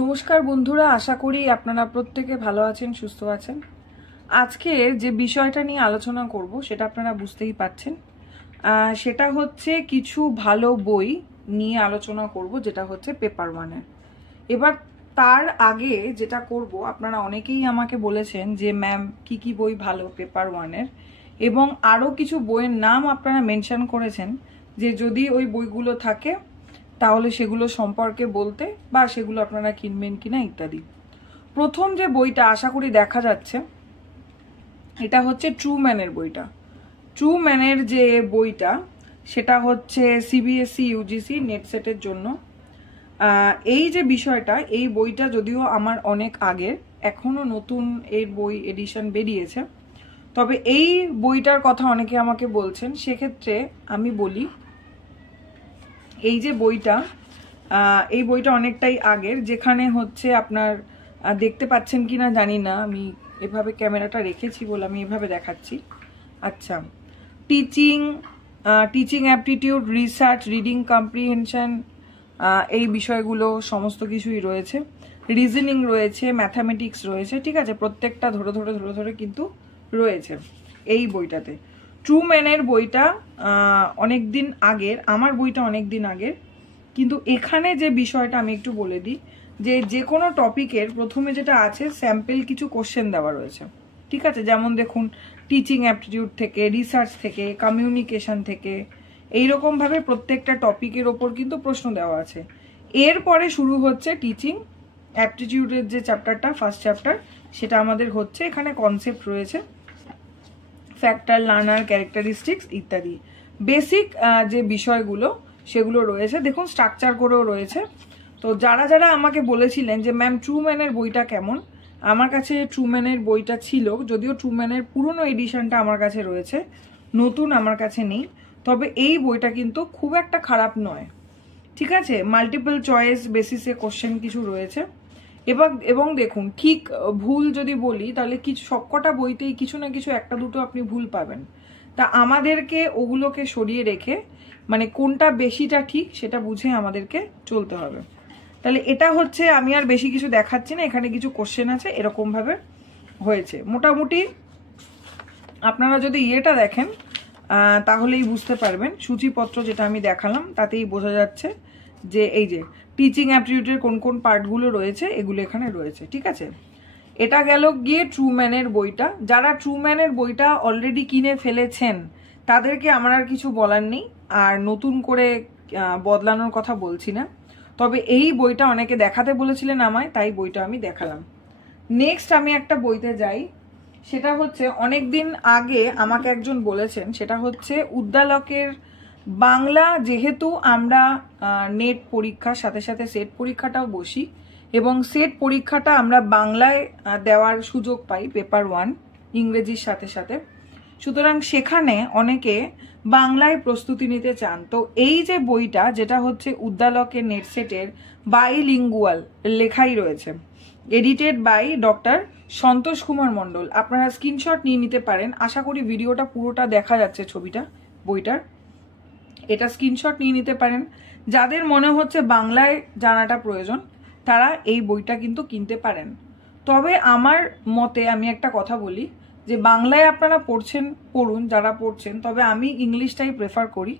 নমস্কার বন্ধুরা, আশা করি আপনারা প্রত্যেকে ভালো আছেন, সুস্থ আছেন। আজকের যে বিষয়টা নিয়ে আলোচনা করব সেটা আপনারা বুঝতেই পাচ্ছেন। সেটা হচ্ছে কিছু ভালো বই নিয়ে আলোচনা করব, যেটা হচ্ছে পেপার ওয়ানের। এবার তার আগে যেটা করব, আপনারা অনেকেই আমাকে বলেছেন যে ম্যাম কি কি বই ভালো পেপার ওয়ানের, এবং আরও কিছু বইয়ের নাম আপনারা মেনশন করেছেন যে যদি ওই বইগুলো থাকে তাহলে সেগুলো সম্পর্কে বলতে, বা সেগুলো আপনারা কিনবেন কিনা ইত্যাদি। প্রথম যে বইটা আশা করি দেখা যাচ্ছে, এটা হচ্ছে ট্রুম্যানের বইটা। ট্রুম্যানের যে বইটা সেটা হচ্ছে সিবিএসই ইউজিসি নেট সেটের জন্য। এই যে বিষয়টা, এই বইটা যদিও আমার অনেক আগের, এখনো নতুন এর বই এডিশন বেরিয়েছে, তবে এই বইটার কথা অনেকে আমাকে বলছেন। সেক্ষেত্রে আমি বলি, এই যে বইটা, এই বইটা অনেকটাই আগের, যেখানে হচ্ছে আপনার দেখতে পাচ্ছেন কিনা জানি না, আমি এভাবে ক্যামেরাটা রেখেছি বলে আমি এভাবে দেখাচ্ছি। আচ্ছা, teaching aptitude, research, reading comprehension, এই বিষয়গুলো সমস্ত কিছুই রয়েছে। রিজনিং রয়েছে, ম্যাথামেটিক্স রয়েছে, ঠিক আছে, প্রত্যেকটা ধরে ধরে কিন্তু রয়েছে এই বইটাতে। ট্রুম্যানের বইটা অনেক দিন আগের, আমার বইটা অনেক দিন আগের, কিন্তু এখানে যে বিষয়টা আমি একটু বলে দিই, যে কোনো টপিকের প্রথমে যেটা আছে স্যাম্পল কিছু কোশ্চেন দেওয়া রয়েছে, ঠিক আছে। যেমন দেখুন, টিচিং অ্যাপটিটিউড থেকে, রিসার্চ থেকে, কমিউনিকেশন থেকে, এইরকমভাবে প্রত্যেকটা টপিকের ওপর কিন্তু প্রশ্ন দেওয়া আছে। এরপরে শুরু হচ্ছে টিচিং অ্যাপটিটিউডের যে চ্যাপ্টারটা, ফার্স্ট চ্যাপ্টার, সেটা আমাদের হচ্ছে, এখানে কনসেপ্ট রয়েছে, ফ্যাক্টর, লার্নার, ক্যারেক্টারিস্টিক্স ইত্যাদি বেসিক যে বিষয়গুলো সেগুলো রয়েছে। দেখুন স্ট্রাকচার করেও রয়েছে। তো যারা যারা আমাকে বলেছিলেন যে ম্যাম ট্রুম্যানের বইটা কেমন, আমার কাছে ট্রুম্যানের বইটা ছিল, যদিও ট্রুম্যানের পুরনো এডিশনটা আমার কাছে রয়েছে, নতুন আমার কাছে নেই। তবে এই বইটা কিন্তু খুব একটা খারাপ নয়, ঠিক আছে। মাল্টিপল চয়েস বেসিসে কোশ্চেন কিছু রয়েছে। এবং দেখুন, ঠিক ভুল যদি বলি তাহলে কিছু সবকটা বইতেই কিছু না কিছু একটা দুটো আপনি ভুল পাবেন। তা আমাদেরকে ওগুলোকে সরিয়ে রেখে, মানে কোনটা বেশিটা ঠিক সেটা বুঝে আমাদেরকে চলতে হবে। তাহলে এটা হচ্ছে, আমি আর বেশি কিছু দেখাচ্ছি না, এখানে কিছু কোশ্চেন আছে, এরকম ভাবে হয়েছে মোটামুটি। আপনারা যদি ইয়েটা দেখেন তাহলেই বুঝতে পারবেন, সূচিপত্র যেটা আমি দেখালাম তাতেই বোঝা যাচ্ছে যে এই যে টিচিং অ্যাপটিটিউডের কোন কোন পার্টগুলো রয়েছে এগুলো এখানে রয়েছে, ঠিক আছে। এটা গেল গিয়ে ট্রুম্যানের বইটা। যারা ট্রুম্যানের বইটা অলরেডি কিনে ফেলেছেন তাদেরকে আমার আর কিছু বলার নেই, আর নতুন করে বদলানোর কথা বলছি না। তবে এই বইটা অনেকে দেখাতে বলেছিলেন আমায়, তাই বইটা আমি দেখালাম। নেক্সট আমি একটা বইতে যাই, সেটা হচ্ছে অনেক দিন আগে আমাকে একজন বলেছেন, সেটা হচ্ছে উদ্দালকের বাংলা। যেহেতু আমরা নেট পরীক্ষার সাথে সাথে সেট পরীক্ষাটাও বসি, এবং সেট পরীক্ষাটা আমরা বাংলায় দেওয়ার সুযোগ পাই, পেপার ওয়ান ইংরেজির সাথে সাথে, সুতরাং সেখানে অনেকে বাংলায় প্রস্তুতি নিতে চান। তো এই যে বইটা, যেটা হচ্ছে উদ্দালকের নেট সেটের বাইলিঙ্গুয়াল লেখাই রয়েছে, edited by doctor Santosh Kumar Mondal, আপনারা স্ক্রিনশট নিয়ে নিতে পারেন। আশা করি ভিডিওটা পুরোটা দেখা যাচ্ছে, ছবিটা বইটার, এটা স্ক্রিনশট নিয়ে নিতে পারেন। যাদের মনে হচ্ছে বাংলায় জানাটা প্রয়োজন তারা এই বইটা কিন্তু কিনতে পারেন। তবে আমার মতে আমি একটা কথা বলি, যে বাংলায় আপনারা পড়ুন যারা পড়ছেন, তবে আমি ইংলিশটাই প্রেফার করি,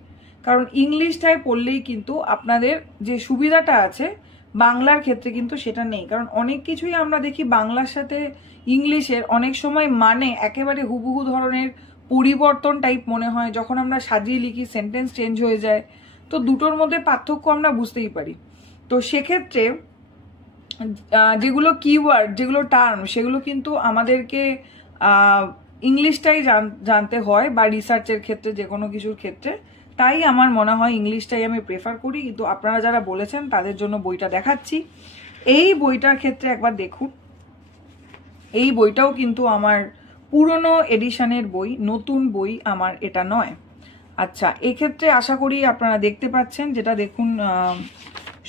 কারণ ইংলিশটাই পড়লেই কিন্তু আপনাদের যে সুবিধাটা আছে বাংলার ক্ষেত্রে কিন্তু সেটা নেই। কারণ অনেক কিছুই আমরা দেখি বাংলার সাথে ইংলিশের অনেক সময় মানে একেবারে হুবহু ধরনের পরিবর্তন টাইপ মনে হয়, যখন আমরা সাজিয়ে লিখি সেন্টেন্স চেঞ্জ হয়ে যায়। তো দুটোর মধ্যে পার্থক্য আমরা বুঝতেই পারি। তো সেক্ষেত্রে যেগুলো কিওয়ার্ড, যেগুলো টার্ম, সেগুলো কিন্তু আমাদেরকে ইংলিশটাই জানতে হয়, বা রিসার্চের ক্ষেত্রে, যে কোনো কিছুর ক্ষেত্রে। তাই আমার মনে হয় ইংলিশটাই আমি প্রেফার করি। কিন্তু আপনারা যারা বলেছেন তাদের জন্য বইটা দেখাচ্ছি। এই বইটার ক্ষেত্রে একবার দেখুন, এই বইটাও কিন্তু আমার পুরনো এডিশনের বই, নতুন বই আমার এটা নয়। আচ্ছা, এক্ষেত্রে আশা করি আপনারা দেখতে পাচ্ছেন, যেটা দেখুন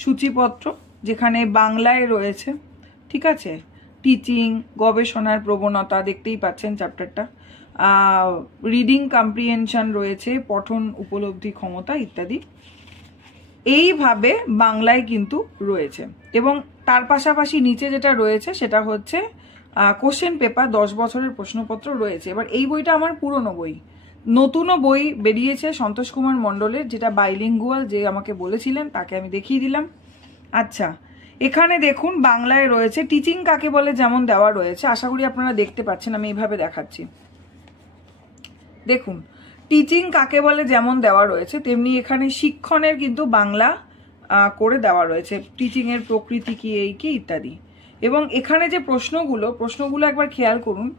সূচিপত্র, যেখানে বাংলায় রয়েছে, ঠিক আছে। টিচিং, গবেষণার প্রবণতা, দেখতেই পাচ্ছেন চ্যাপ্টারটা। রিডিং কম্প্রিহেনশন রয়েছে, পঠন উপলব্ধি ক্ষমতা ইত্যাদি। এইভাবে বাংলায় কিন্তু রয়েছে। এবং তার পাশাপাশি নিচে যেটা রয়েছে সেটা হচ্ছে কোশ্চেন পেপার, 10 বছরের প্রশ্নপত্র রয়েছে। এবার এই বইটা আমার পুরনো বই, নতুনও বই বেরিয়েছে সন্তোষ কুমার মণ্ডলের, যেটা বাইলিঙ্গুয়াল, যে আমাকে বলেছিলেন তাকে আমি দেখিয়ে দিলাম। আচ্ছা, এখানে দেখুন বাংলায় রয়েছে টিচিং কাকে বলে যেমন দেওয়া রয়েছে, আশা করি আপনারা দেখতে পাচ্ছেন, আমি এইভাবে দেখাচ্ছি। দেখুন টিচিং কাকে বলে যেমন দেওয়া রয়েছে তেমনি এখানে শিক্ষণের কিন্তু বাংলা করে দেওয়া রয়েছে, টিচিং এর প্রকৃতি কি, এই কি ইত্যাদি। এবং এখানে যে প্রশ্নগুলো একবার খেয়াল করুন,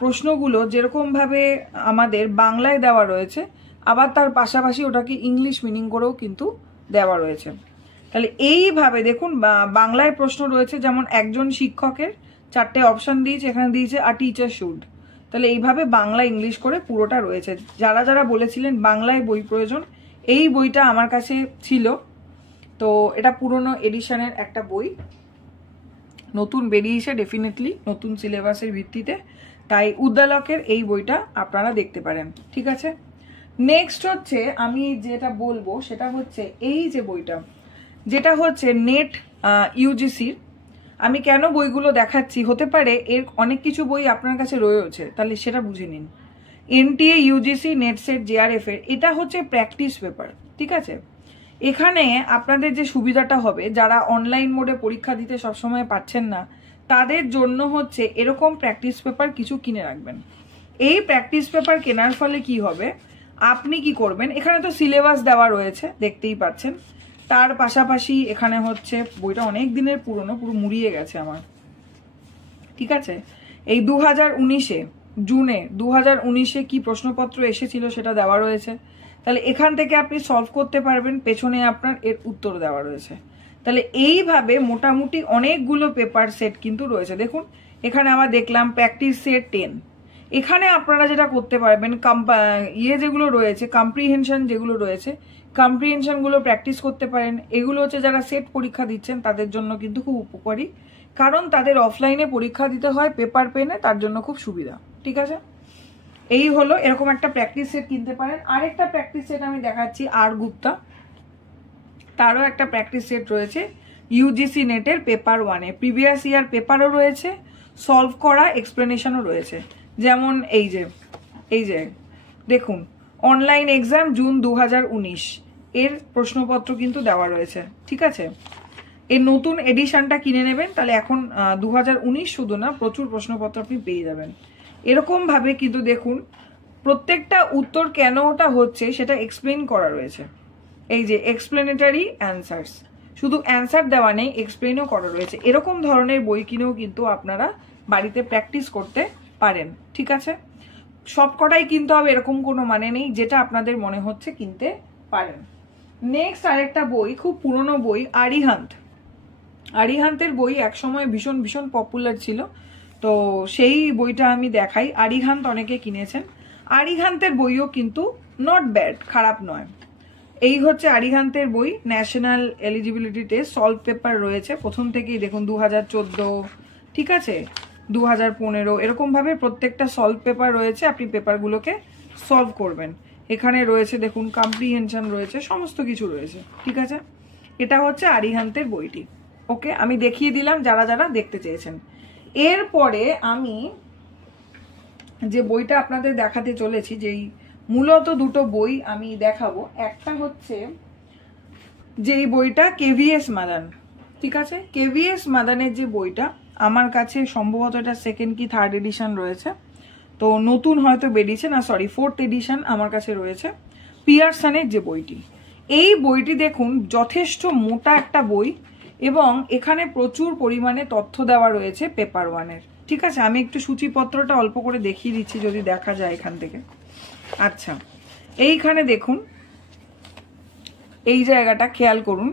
প্রশ্নগুলো যেরকম ভাবে আমাদের বাংলায় দেওয়া রয়েছে, আবার তার পাশাপাশি ওটাকে ইংলিশ মিনিং করেও কিন্তু দেওয়া রয়েছে। তাহলে এইভাবে দেখুন বাংলায় প্রশ্ন রয়েছে যেমন একজন শিক্ষকের, 4টে অপশন দিয়েছে, এখানে দিয়েছে আ টিচার শুড। তাহলে এইভাবে বাংলা ইংলিশ করে পুরোটা রয়েছে। যারা যারা বলেছিলেন বাংলায় বই প্রয়োজন, এই বইটা আমার কাছে ছিল, তো এটা পুরনো এডিশনের একটা বই, নতুন বেরিয়েছে ডেফিনেটলি নতুন সিলেবাসের ভিত্তিতে, তাই উদ্দালকের এই বইটা আপনারা দেখতে পারেন। ঠিক আছে, নেক্সট হচ্ছে আমি যেটা বলবো সেটা হচ্ছে এই যে বইটা, যেটা হচ্ছে নেট ইউজিসির। আমি কেন বইগুলো দেখাচ্ছি, হতে পারে এর অনেক কিছু বই আপনার কাছে রয়েছে, তাহলে সেটা বুঝে নিন। NTA, UGC, net set, JRF এর এটা হচ্ছে প্র্যাকটিস পেপার। ঠিক আছে, এখানে আপনাদের যে সুবিধাটা হবে, যারা অনলাইন মোডে পরীক্ষা দিতে সবসময় পাচ্ছেন না, তাদের জন্য হচ্ছে এরকম প্র্যাকটিস পেপার কিছু কিনে রাখবেন। এই প্র্যাকটিস পেপার কেনার ফলে কি হবে, আপনি কি করবেন, এখানে তো সিলেবাস দেওয়া রয়েছে দেখতেই পাচ্ছেন, তার পাশাপাশি এখানে হচ্ছে বইটা অনেক দিনের পুরনো, পুরো মুড়িয়ে গেছে আমার। ঠিক আছে, এই 2019-এ জুনে 2019-এ কি প্রশ্নপত্র এসেছিল সেটা দেওয়া রয়েছে। তাহলে এখান থেকে আপনি সলভ করতে পারবেন, পেছনে আপনার এর উত্তর দেওয়া রয়েছে। তাহলে এইভাবে মোটামুটি অনেকগুলো পেপার সেট কিন্তু রয়েছে। দেখুন এখানে আবার দেখলাম প্র্যাকটিস সেট 10। এখানে আপনারা যেটা করতে পারবেন, যেগুলো রয়েছে কম্প্রিহেনশন, যেগুলো রয়েছে কম্প্রিহেনশনগুলো প্র্যাকটিস করতে পারেন। এগুলো হচ্ছে যারা সেট পরীক্ষা দিচ্ছেন তাদের জন্য কিন্তু খুব উপকারী, কারণ তাদের অফলাইনে পরীক্ষা দিতে হয় পেপার পেনে, তার জন্য খুব সুবিধা। ঠিক আছে, এই হলো, এরকম একটা প্র্যাকটিস সেট কিনতে পারেন। আরেকটা প্র্যাকটিস সেট আমি দেখাচ্ছি আর গুপ্তা, তারও একটা প্র্যাকটিস সেট রয়েছে ইউজিসি নেটের পেপার 1-এ, প্রিভিয়াস ইয়ার পেপারও রয়েছে, সলভ করা এক্সপ্লেনেশনও রয়েছে। যেমন এই যে দেখুন অনলাইন এক্সাম জুন 2019 এর প্রশ্নপত্র কিন্তু দেওয়া রয়েছে। ঠিক আছে, এর নতুন এডিশনটা কিনে নেবেন, তাহলে এখন 2019 শুধু না, প্রচুর প্রশ্নপত্র আপনি পেয়ে যাবেন। এরকম ভাবে কিন্তু দেখুন প্রত্যেকটা উত্তর কেন ওটা হচ্ছে সেটা এক্সপ্লেন করা রয়েছে। এই যে এক্সপ্লেনেটারি অ্যান্সার্স, শুধু অ্যান্সার দেওয়া নেই, এক্সপ্লেনও করা রয়েছে। এরকম ধরনের বই কিনেও কিন্তু আপনারা বাড়িতে প্র্যাকটিস করতে পারেন। ঠিক আছে, সবকটাই কিনতে হবে এরকম কোনো মানে নেই, যেটা আপনাদের মনে হচ্ছে কিনতে পারেন। নেক্সট আরেকটা বই, খুব পুরনো বই, আরিহান্তের বই একসময় ভীষণ ভীষণ পপুলার ছিল, তো সেই বইটা আমি দেখাই। আরিহান্ত অনেকে কিনেছেন, আরিহান্তের বইও কিন্তু নট ব্যাড, খারাপ নয়। এই হচ্ছে আরিহান্তের বই, national eligibility test solve paper রয়েছে প্রথম থেকেই, দেখুন 2014, ঠিক আছে 2015, এরকম ভাবে প্রত্যেকটা সলভ পেপার রয়েছে, আপনি পেপারগুলোকে সলভ করবেন। এখানে রয়েছে দেখুন কম্প্রিহেনশন রয়েছে, সমস্ত কিছু রয়েছে। ঠিক আছে, এটা হচ্ছে আরিহান্তের বইটি। ওকে, আমি দেখিয়ে দিলাম যারা যারা দেখতে চেয়েছেন। এরপরে আমি যে বইটা আপনাদের দেখাতে চলেছি, যেই মূলত দুটো বই আমি দেখাবো, একটা হচ্ছে যেই বইটা কেভিএস মাদান। ঠিক আছে, কেভিএস মাদানের যে বইটা আমার কাছে সম্ভবত এটা সেকেন্ড কি থার্ড এডিশন রয়েছে, তো নতুন হয়তো বেরিয়েছে না, সরি 4th এডিশন আমার কাছে রয়েছে, পিয়ারসনের যে বইটি। এই বইটি দেখুন যথেষ্ট মোটা একটা বই এবং এখানে প্রচুর পরিমাণে তথ্য দেওয়া রয়েছে পেপার 1-এর। ঠিক আছে, আমি একটু সূচিপত্রটা অল্প করে দেখিয়ে দিচ্ছি যদি দেখা যায় এখান থেকে। আচ্ছা, এইখানে দেখুন এই জায়গাটা খেয়াল করুন,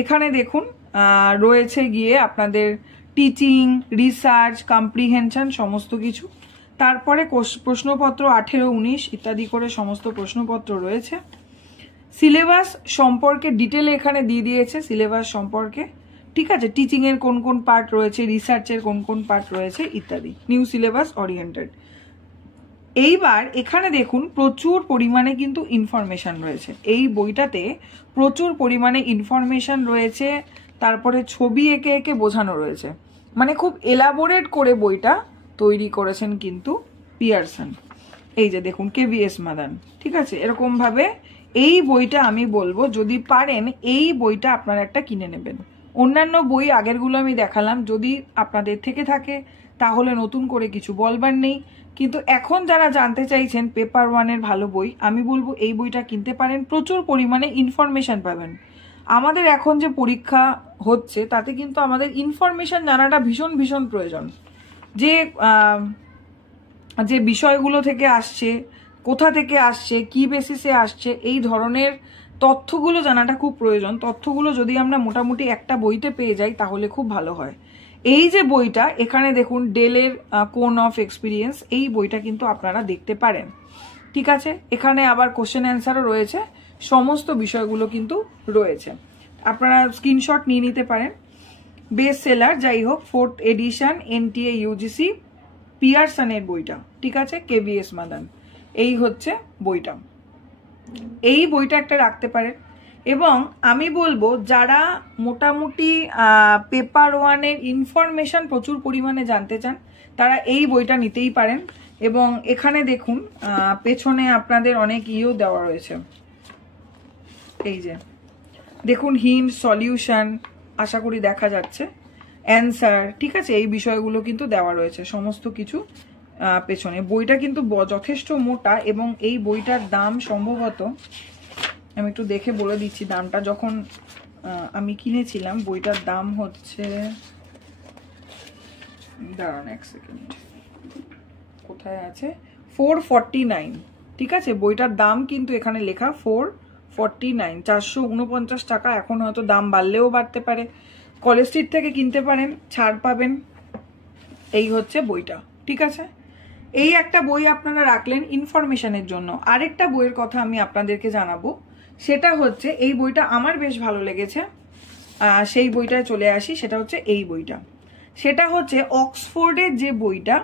এখানে দেখুন রয়েছে গিয়ে আপনাদের টিচিং, রিসার্চ, কম্প্রিহেনশন সমস্ত কিছু, তারপরে প্রশ্নপত্র 18, 19 ইত্যাদি করে সমস্ত প্রশ্নপত্র রয়েছে। সিলেবাস সম্পর্কে ডিটেল এখানে দিয়ে দিয়েছে, সিলেবাস সম্পর্কে। ঠিক আছে, টিচিং এর কোন কোন পার্ট রয়েছে, রিসার্চের কোন কোন পার্ট রয়েছে ইত্যাদি, নিউ সিলেবাস ওরিয়েন্টেড। এইবার এখানে দেখুন প্রচুর পরিমাণে কিন্তু ইনফরমেশন রয়েছে, এই বইটাতে প্রচুর পরিমাণে ইনফরমেশন রয়েছে, তারপরে ছবি এঁকে এঁকে বোঝানো রয়েছে, মানে খুব এলাবোরেট করে বইটা তৈরি করেছেন কিন্তু পিয়ারসন। এই যে দেখুন কেভিএস মাদান, ঠিক আছে, এরকম ভাবে এই বইটা আমি বলবো যদি পারেন এই বইটা আপনারা একটা কিনে নেবেন। অন্যান্য বই আগেরগুলো আমি দেখালাম, যদি আপনাদের থেকে থাকে তাহলে নতুন করে কিছু বলবার নেই, কিন্তু এখন যারা জানতে চাইছেন পেপার ওয়ানের ভালো বই, আমি বলবো এই বইটা কিনতে পারেন, প্রচুর পরিমাণে ইনফরমেশন পাবেন। আমাদের এখন যে পরীক্ষা হচ্ছে তাতে কিন্তু আমাদের ইনফরমেশন জানাটা ভীষণ ভীষণ প্রয়োজন, যে যে বিষয়গুলো থেকে আসছে, কোথা থেকে আসছে, কি বেসিসে আসছে, এই ধরনের তথ্যগুলো জানাটা খুব প্রয়োজন। তথ্যগুলো যদি আমরা মোটামুটি একটা বইতে পেয়ে যাই তাহলে খুব ভালো হয়। এই যে বইটা এখানে দেখুন ডেলের কোন অফ এক্সপিরিয়েন্স, এই বইটা কিন্তু আপনারা দেখতে পারেন, ঠিক আছে। এখানে আবার কোশ্চেন অ্যান্সারও রয়েছে, সমস্ত বিষয়গুলো কিন্তু রয়েছে, আপনারা স্ক্রিনশট নিয়ে নিতে পারেন। বেস্ট সেলার যাই হোক, 4th এডিশন NTA UGC পিয়ারসনের বইটা, ঠিক আছে, কেভিএস মাদান, এই হচ্ছে বইটা। এই বইটা একটা রাখতে পারেন। এবং আমি বলবো যারা মোটামুটি পেপার ওয়ানের ইনফরমেশন প্রচুর পরিমাণে জানতে চান তারা এই বইটা নিতেই পারেন। এবং এখানে দেখুন পেছনে আপনাদের অনেক দেওয়া রয়েছে, এই যে দেখুন হিন্ট, সলিউশন, আশা করি দেখা যাচ্ছে, অ্যান্সার, ঠিক আছে, এই বিষয়গুলো কিন্তু দেওয়া রয়েছে সমস্ত কিছু পেছনে। বইটা কিন্তু যথেষ্ট মোটা এবং এই বইটার দাম সম্ভবত, আমি একটু দেখে বলে দিচ্ছি দামটা, যখন আমি কিনেছিলাম বইটার দাম হচ্ছে, দাঁড়ান এক সেকেন্ড, কোথায় আছে, 449, ঠিক আছে, বইটার দাম কিন্তু এখানে লেখা 449, 449 টাকা। এখন হয়তো দাম বাড়লেও বাড়তে পারে, কলেজ স্ট্রিট থেকে কিনতে পারেন, ছাড় পাবেন। এই হচ্ছে বইটা, ঠিক আছে। এই একটা বই আপনারা রাখলেন ইনফরমেশনের জন্য। আরেকটা বইয়ের কথা আমি আপনাদেরকে জানাবো, সেটা হচ্ছে এই বইটা আমার বেশ ভালো লেগেছে, সেই বইটায় চলে আসি, সেটা হচ্ছে এই বইটা। সেটা হচ্ছে অক্সফোর্ডের যে বইটা,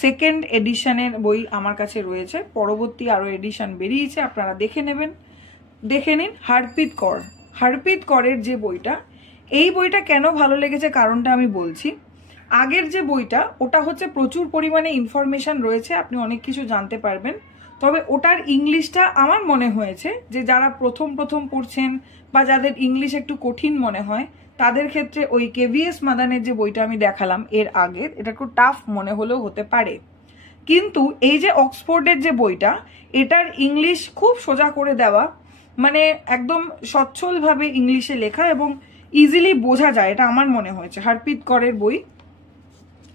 2nd এডিশনের বই আমার কাছে রয়েছে, পরবর্তী আরো এডিশন বেরিয়েছে, আপনারা দেখে নেবেন, দেখে নিন। হারপিত করের যে বইটা, এই বইটা কেন ভালো লেগেছে কারণটা আমি বলছি। আগের যে বইটা ওটা হচ্ছে প্রচুর পরিমাণে ইনফরমেশন রয়েছে, আপনি অনেক কিছু জানতে পারবেন, তবে ওটার ইংলিশটা আমার মনে হয়েছে যে যারা প্রথম পড়ছেন বা যাদের ইংলিশ একটু কঠিন মনে হয় তাদের ক্ষেত্রে ওই কেভিএস মাদানের যে বইটা আমি দেখালাম এর আগের, এটা একটু টাফ মনে হলেও হতে পারে। কিন্তু এই যে অক্সফোর্ডের যে বইটা, এটার ইংলিশ খুব সোজা করে দেওয়া, মানে একদম সচ্ছলভাবে ইংলিশে লেখা এবং ইজিলি বোঝা যায়, এটা আমার মনে হয়েছে। হারপিত করের বই,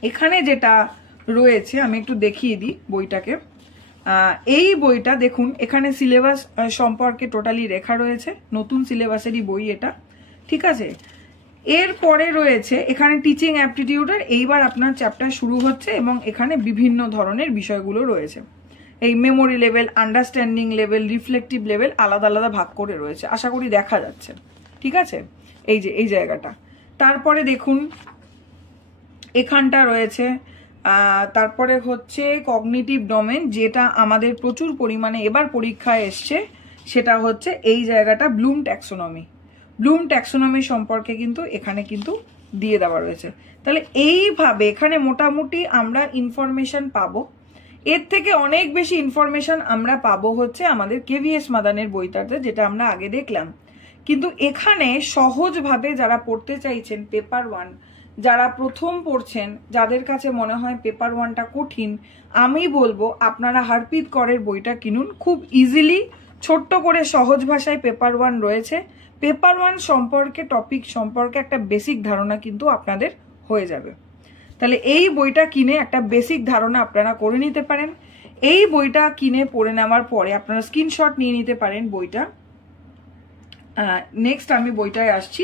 এখানে যেটা রয়েছে আমি একটু দেখিয়ে দিই বইটাকে। এই বইটা দেখুন এখানে সিলেবাস সম্পর্কে টোটালি লেখা রয়েছে, নতুন সিলেবাসেরই বই এটা, ঠিক আছে। এরপরে রয়েছে এখানে টিচিং অ্যাপটিটিউডের, এইবার আপনার চ্যাপ্টার শুরু হচ্ছে এবং এখানে বিভিন্ন ধরনের বিষয়গুলো রয়েছে, এই memory level, understanding level, reflective level আলাদা আলাদা ভাগ করে রয়েছে, আশা করি দেখা যাচ্ছে, ঠিক আছে, এই যে এই জায়গাটা। তারপরে দেখুন এখানটা রয়েছে, তারপরে হচ্ছে কগনিটিভ ডোমেন, যেটা আমাদের প্রচুর পরিমাণে এবার পরীক্ষায় এসছে, সেটা হচ্ছে এই জায়গাটা ব্লুম ট্যাক্সোনমি সম্পর্কে কিন্তু এখানে কিন্তু দিয়ে দেওয়া রয়েছে। তাহলে এইভাবে এখানে মোটামুটি আমরা ইনফরমেশন পাবো। এর থেকে অনেক বেশি ইনফরমেশন আমরা পাবো হচ্ছে আমাদের কেভিএস মাদানের বইটাতে, যেটা আমরা আগে দেখলাম। কিন্তু এখানে সহজভাবে যারা পড়তে চাইছেন পেপার ওয়ান, যারা প্রথম পড়ছেন, যাদের কাছে মনে হয় পেপার ওয়ানটা কঠিন, আমি বলবো আপনারা হারপিত করের বইটা কিনুন। খুব ইজিলি ছোট্ট করে সহজ ভাষায় পেপার ওয়ান রয়েছে, পেপার ওয়ান সম্পর্কে, টপিক সম্পর্কে একটা বেসিক ধারণা কিন্তু আপনাদের হয়ে যাবে। তাহলে এই বইটা কিনে একটা বেসিক ধারণা আপনারা করে নিতে পারেন। এই বইটা কিনে পড়ে নেওয়ার পরে আপনারা স্ক্রিনশট নিয়ে নিতে পারেন বইটা। নেক্সট আমি বইটায় আসছি,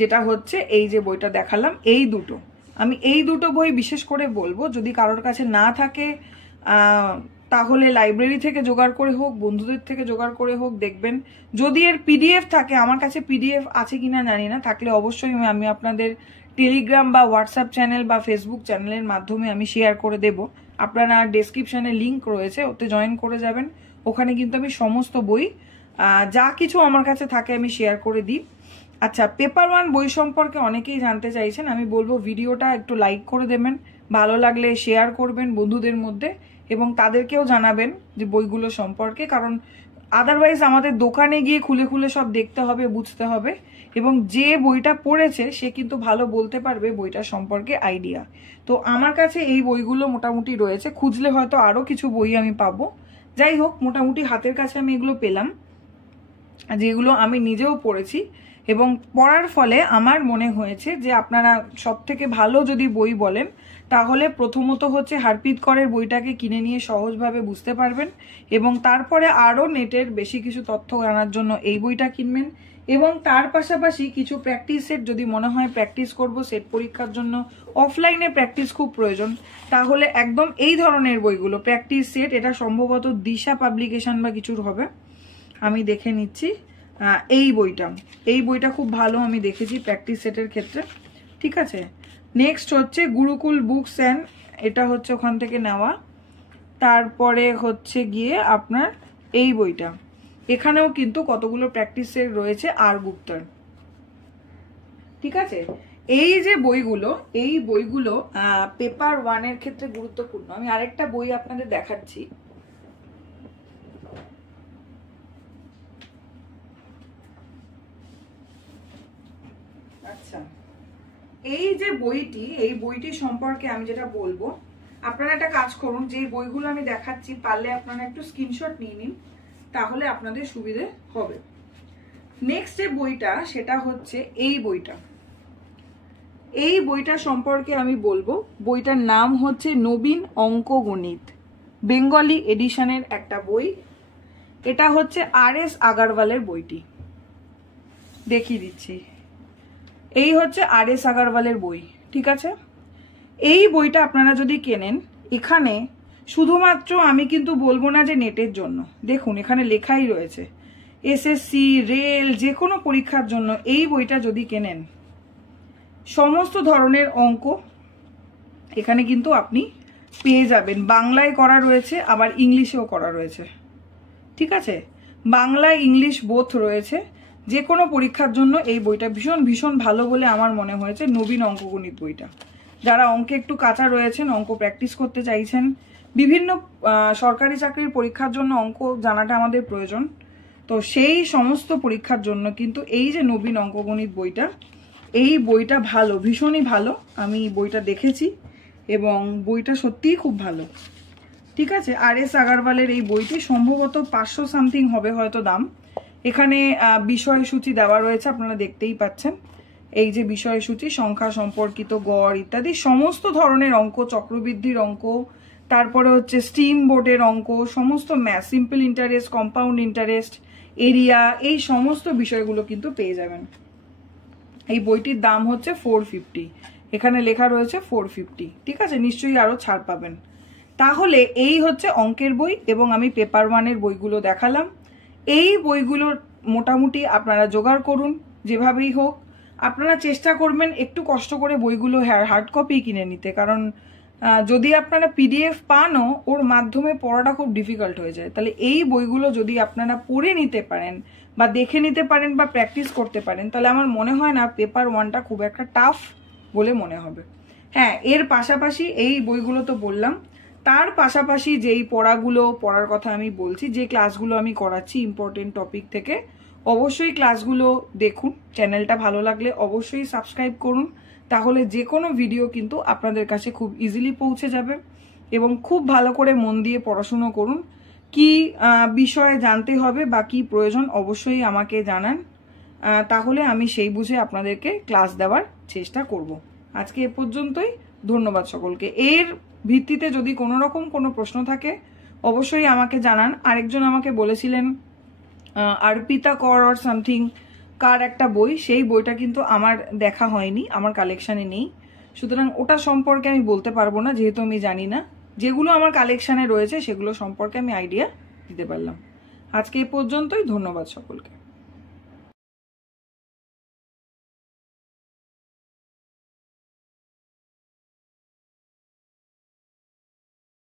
যেটা হচ্ছে এই যে বইটা দেখালাম, এই দুটো, আমি এই দুটো বই বিশেষ করে বলবো, যদি কারোর কাছে না থাকে তাহলে লাইব্রেরি থেকে জোগাড় করে হোক, বন্ধুদের থেকে জোগাড় করে হোক দেখবেন। যদি এর পিডিএফ থাকে, আমার কাছে পিডিএফ আছে কিনা জানি না, থাকলে অবশ্যই আমি আপনাদের টেলিগ্রাম বা হোয়াটসঅ্যাপ চ্যানেল বা ফেসবুক চ্যানেলের মাধ্যমে আমি শেয়ার করে দেব। আপনারা ডেসক্রিপশনে লিঙ্ক রয়েছে, ওতে জয়েন করে যাবেন। ওখানে কিন্তু আমি সমস্ত বই যা কিছু আমার কাছে থাকে আমি শেয়ার করে দিই। আচ্ছা, পেপার ওয়ান বই সম্পর্কে অনেকেই জানতে চাইছেন। আমি বলবো ভিডিওটা একটু লাইক করে দেবেন, ভালো লাগলে শেয়ার করবেন বন্ধুদের মধ্যে, এবং তাদেরকেও জানাবেন যে বইগুলো সম্পর্কে, কারণ আদারওয়াইজ আমাদের দোকানে গিয়ে খুলে খুলে সব দেখতে হবে, বুঝতে হবে, এবং যে বইটা পড়েছে সে কিন্তু ভালো বলতে পারবে বইটা সম্পর্কে আইডিয়া। তো আমার কাছে এই বইগুলো মোটামুটি রয়েছে, খুঁজলে হয়তো আরও কিছু বই আমি পাবো। যাই হোক, মোটামুটি হাতের কাছে আমি এগুলো পেলাম, যেগুলো আমি নিজেও পড়েছি, এবং পড়ার ফলে আমার মনে হয়েছে যে আপনারা সব থেকে ভালো যদি বই বলেন তাহলে প্রথমত হচ্ছে হারপিত করের বইটাকে কিনে নিয়ে সহজভাবে বুঝতে পারবেন, এবং তারপরে আরও নেটের বেশি কিছু তথ্য জানার জন্য এই বইটা কিনবেন। এবং তার পাশাপাশি কিছু প্র্যাকটিস সেট, যদি মনে হয় প্র্যাকটিস করব সেট পরীক্ষার জন্য অফলাইনে প্র্যাকটিস খুব প্রয়োজন, তাহলে একদম এই ধরনের বইগুলো প্র্যাকটিস সেট, এটা সম্ভবত দিশা পাবলিকেশন বা কিছুর হবে, আমি দেখে নিচ্ছি। এই বইটা খুব ভালো আমি দেখেছি প্র্যাকটিস সেটের ক্ষেত্রে, ঠিক আছে। নেক্সট হচ্ছে গুরুকুল বুকস অ্যান্ড, এটা হচ্ছে ওখান থেকে নেওয়া। তারপরে হচ্ছে গিয়ে আপনার এই বইটা, এখানেও কিন্তু কতগুলো প্র্যাকটিস সেট রয়েছে আর গুপ্তার, ঠিক আছে। এই যে বইগুলো, এই বইগুলো পেপার ওয়ানের ক্ষেত্রে গুরুত্বপূর্ণ। আমি আরেকটা বই আপনাদের দেখাচ্ছি। আচ্ছা, এই যে বইটি, এই বইটি সম্পর্কে আমি যেটা বলবো, আপনারা একটা কাজ করুন, যে বইগুলো আমি দেখাচ্ছি পারলে আপনারা একটু স্ক্রিনশট নিয়ে নিন, তাহলে আপনাদের সুবিধে হবে। নেক্সট যে বইটা সেটা হচ্ছে এই বইটা। এই বইটা সম্পর্কে আমি বলবো, বইটার নাম হচ্ছে নবীন অঙ্কগণিত, বেঙ্গলি এডিশনের একটা বই। এটা হচ্ছে RS আগারওয়ালের বইটি, দেখিয়ে দিচ্ছি। এই হচ্ছে RS আগারওয়ালের বই, ঠিক আছে। এই বইটা আপনারা যদি কেনেন, এখানে শুধুমাত্র, আমি কিন্তু বলবো না যে নেটের জন্য, দেখুন এখানে লেখাই রয়েছে SSC, রেল, যে কোনো পরীক্ষার জন্য এই বইটা যদি কেনেন, সমস্ত ধরনের অঙ্ক এখানে কিন্তু আপনি পেয়ে যাবেন। বাংলায় করা রয়েছে, আবার ইংলিশেও করা রয়েছে, ঠিক আছে। বাংলা ইংলিশ বোথ রয়েছে। যে কোনো পরীক্ষার জন্য এই বইটা ভীষণ ভীষণ ভালো বলে আমার মনে হয়েছে, নবীন অঙ্কগণিত বইটা। যারা অঙ্কে একটু কাঁচা রয়েছেন, অঙ্ক প্র্যাকটিস করতে চাইছেন, বিভিন্ন সরকারি চাকরির পরীক্ষার জন্য অঙ্ক জানাটা আমাদের প্রয়োজন, তো সেই সমস্ত পরীক্ষার জন্য কিন্তু এই যে নবীন অঙ্কগণিত বইটা, এই বইটা ভালো, ভীষণই ভালো। আমি বইটা দেখেছি এবং বইটা সত্যিই খুব ভালো, ঠিক আছে। RS আগারওয়ালের এই বইটি সম্ভবত 500 সামথিং হবে হয়তো দাম। এখানে বিষয়সূচি দেওয়া রয়েছে, আপনারা দেখতেই পাচ্ছেন। এই যে বিষয়সূচি, সংখ্যা সম্পর্কিত গড় ইত্যাদি সমস্ত ধরনের অঙ্ক, চক্রবৃদ্ধির অঙ্ক, তারপরে হচ্ছে স্ট্রিম বোর্ডের অঙ্ক, সমস্ত math, simple interest, compound interest, area, এই সমস্ত বিষয়গুলো কিন্তু পেয়ে যাবেন। এই বইটির দাম হচ্ছে 450, এখানে লেখা রয়েছে 450, ঠিক আছে। নিশ্চয়ই আরো ছাড় পাবেন। তাহলে এই হচ্ছে অঙ্কের বই, এবং আমি পেপার ওয়ানের বইগুলো দেখালাম। এই বইগুলো মোটামুটি আপনারা জোগাড় করুন, যেভাবেই হোক। আপনারা চেষ্টা করবেন একটু কষ্ট করে বইগুলো হার্ড কপি কিনে নিতে, কারণ যদি আপনারা PDF পানও, ওর মাধ্যমে পড়াটা খুব ডিফিকাল্ট হয়ে যায়। তাহলে এই বইগুলো যদি আপনারা পড়ে নিতে পারেন বা দেখে নিতে পারেন বা প্র্যাকটিস করতে পারেন, তাহলে আমার মনে হয় না পেপার ওয়ানটা খুব একটা টাফ বলে মনে হবে। হ্যাঁ, এর পাশাপাশি এই বইগুলো তো বললাম, তার পাশাপাশি যেই পড়ার কথা আমি বলছি, যে ক্লাসগুলো আমি করাচ্ছি ইম্পর্টেন্ট টপিক থেকে, অবশ্যই ক্লাসগুলো দেখুন। চ্যানেলটা ভালো লাগলে অবশ্যই সাবস্ক্রাইব করুন, তাহলে যে কোনো ভিডিও কিন্তু আপনাদের কাছে খুব ইজিলি পৌঁছে যাবে। এবং খুব ভালো করে মন দিয়ে পড়াশুনো করুন। কি বিষয় জানতে হবে বা কি প্রয়োজন অবশ্যই আমাকে জানান, তাহলে আমি সেই বুঝে আপনাদেরকে ক্লাস দেওয়ার চেষ্টা করব। আজকে এ পর্যন্তই, ধন্যবাদ সকলকে। এর ভিত্তিতে যদি কোনো রকম কোনো প্রশ্ন থাকে অবশ্যই আমাকে জানান। আরেকজন আমাকে বলেছিলেন অর্পিতা কর অর সামথিং কার একটা বই, সেই বইটা কিন্তু আমার দেখা হয়নি, আমার কালেকশানে নেই, সুতরাং ওটা সম্পর্কে আমি বলতে পারবো না, যেহেতু আমি জানি না। যেগুলো আমার কালেকশানে রয়েছে সেগুলো সম্পর্কে আমি আইডিয়া দিতে পারলাম। আজকে এই পর্যন্তই। ধন্যবাদ সকলকে।